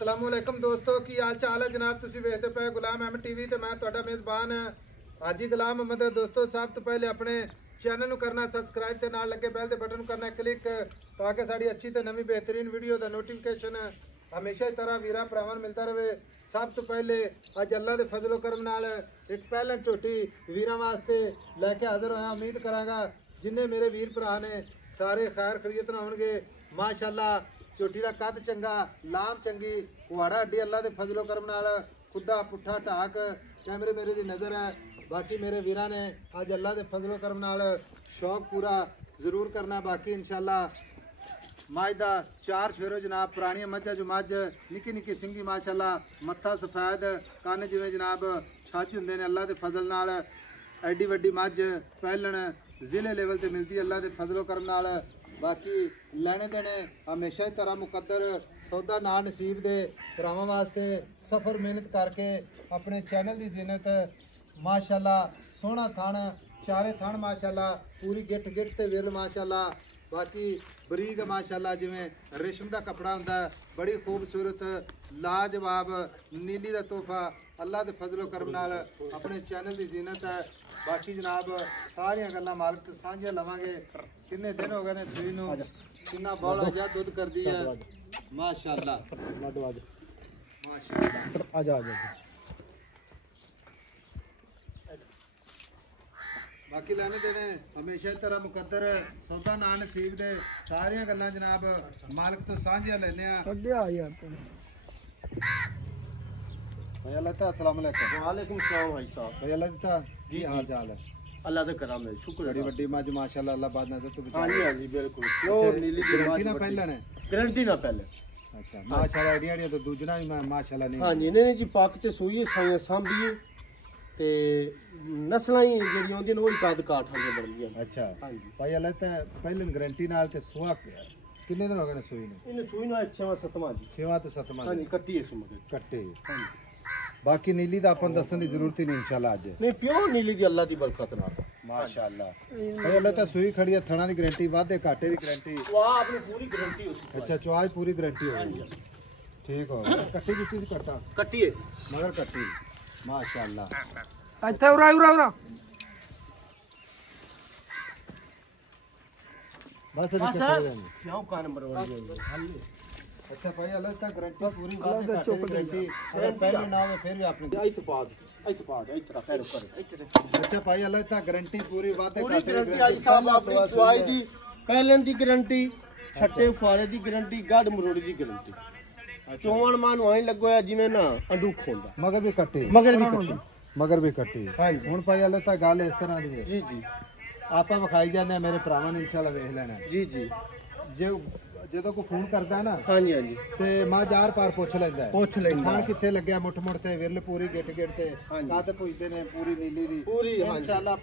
अस्सलामुअलैकुम दोस्तों की हाल चाल है जनाब। तुसी वेखदे पे गुलाम अहमद टीवी ते मैं तुहाडा मेज़बान हाजी गुलाम अहमद। दोस्तों सब तो पहले अपने चैनल नूं करना सबसक्राइब ते नाल लगे बैल दे बटन करना क्लिक ताकि साड़ी अच्छी ते नवी बेहतरीन वीडियो दा नोटिफिकेशन हमेशा ही तरह वीरां भरावां नूं मिलता रहे। सब तो पहले अज अल्लाह दे फजलो करम नाल एक पहलन झोटी वीरां वास्ते लैके हाज़र होया। उम्मीद करांगा जिन्ने मेरे वीर भरा ने सारे खैर खरीत ना होणगे। माशाअल्लाह झोटी का कद चंगा, लाम चंगी, कुहाड़ा हड्डी अल्लाह के फजलो करम नाल खुदा पुट्ठा ढाक कैमरे मेरे दी नज़र है। बाकी मेरे वीरां ने अज अल्लाह के फजलो करम नाल शौक पूरा जरूर करना। बाकी इंशाअल्लाह मझ दा चार फेरो जनाब पुरानी मझ जो मझ निक्की निक्की सिंगी माशाअल्लाह मत्था सफेद कन जिवें जनाब छज हुंदे ने अल्लाह के फजल नाल। एडी वड्डी मझ पहलण जिले लेवल ते मिलती अल्लाह के फजलो करम नाल। बाकी लैने देने हमेशा ही तरह मुकद्दर सौदा ना नसीब दे भरावां वास्ते सफ़र मेहनत करके अपने चैनल की जीनत माशाअल्लाह सोहना थण चारे थण माशाअल्लाह पूरी गिट गिट ते विल माशाअल्लाह। बाकी बरीक माशाअल्लाह जिवें रेशम का कपड़ा हुंदा बड़ी खूबसूरत लाजवाब नीली का तोहफा अल्लाह के फजलो करम नाल अपने चैनल की जीनत है। बाकी जनाब सारिया गल्लां मालक तो सांझियां लवांगे। किन्ने दिन हो गए ने सूई नूं किन्ना बौला जा दुध कर दी है माशाअल्लाह माशाअल्लाह। आजा आजा बाकी लैने देने हमेशा तरह मुकद्दर सौदा ना नसीब दे सारिया गल्लां जनाब मालक तो सांझियां लैने आ। भैया लता अस्सलाम वालेकुम। वालेकुम सलाम भाई साहब। भैया लता जी हाल चाल है? अल्लाह का करम है, शुक्र है। बड़ी वड्डी मज माशाअल्लाह अल्लाह बाद नजर तो हां जी हां जी बिल्कुल प्योर नीली गारंटी ना पहले ने गारंटी ना पहले। अच्छा माशाअल्लाह एडियां एडियां तो दूजना ही माशाअल्लाह नहीं। हां जी नहीं जी पक ते सूई साइयां सांभीए ते नस्लां ही जेडी होंदी ने ओही कद काठ होंदी बनदी। अच्छा हां जी भाई अल्लाह ते पहले गारंटी नाल ते सुआ किन्ने दिन हो गए ने सूई ने? इन्हें सूई ना 6वां 7वां जी 6वां तो 7वां हां जी कट्टी है सुमके कट्टे। हां जी बाकी नीली दा अपन दसन दी जरूरत ही नहीं इंशाल्लाह अज नहीं प्योर नीली दी अल्लाह दी बरकत नाल माशाअल्लाह। भाई अल्लाह ते सूई खड़ी है थणा दी गारंटी वादे घाटे दी गारंटी वाह अपनी पूरी गारंटी उसी। अच्छा चवाज पूरी गारंटी हो ठीक हो कट्टी कितनी कट्टा कट्टी है मगर कट्टी माशाअल्लाह। अच्छा उरा उरा उरा बस अभी कट्टे जाने क्यों का नंबर 1 अच्छा भाई अल्लाह तक गारंटी पूरी वादे घाटे दी गारंटी अगर पहले ना हो फिर भी आपने इतपाद इतरा खैर कर अच्छा भाई अल्लाह तक गारंटी पूरी वादे पूरी गारंटी आई साहब अपनी चुआई दी पहलन दी गारंटी छट्टे फुआरे दी गारंटी गड़ मरोड़ी दी गारंटी चोवन मान वाई लगो है जिवें ना अंडूख होंदा मगर भी कट्टी मगर भी कट्टी हां जी हुन भाई अल्लाह तक गल इस तरह दी है जी जी आपा विखाई जाने मेरे भरावां ने इंशाल्लाह वेख लेना जी जी जे ਜਦੋਂ ਕੋਈ ਫੋਨ ਕਰਦਾ ਹੈ ਨਾ ਹਾਂਜੀ ਹਾਂਜੀ ਤੇ ਮਾਂ ਜਾਰ ਪਾਰ ਪੁੱਛ ਲੈਂਦਾ ਖਾਣ ਕਿੱਥੇ ਲੱਗਿਆ ਮੁੱਠ ਮੁੱਠ ਤੇ ਵਿਰਲ ਪੂਰੀ ਗਿੱਟ ਗਿੱਟ ਤੇ ਕੱਦ ਪੁੱਛਦੇ ਨੇ ਪੂਰੀ ਨੀਲੀ ਦੀ ਪੂਰੀ ਇਨਸ਼ਾਅੱਲਾ।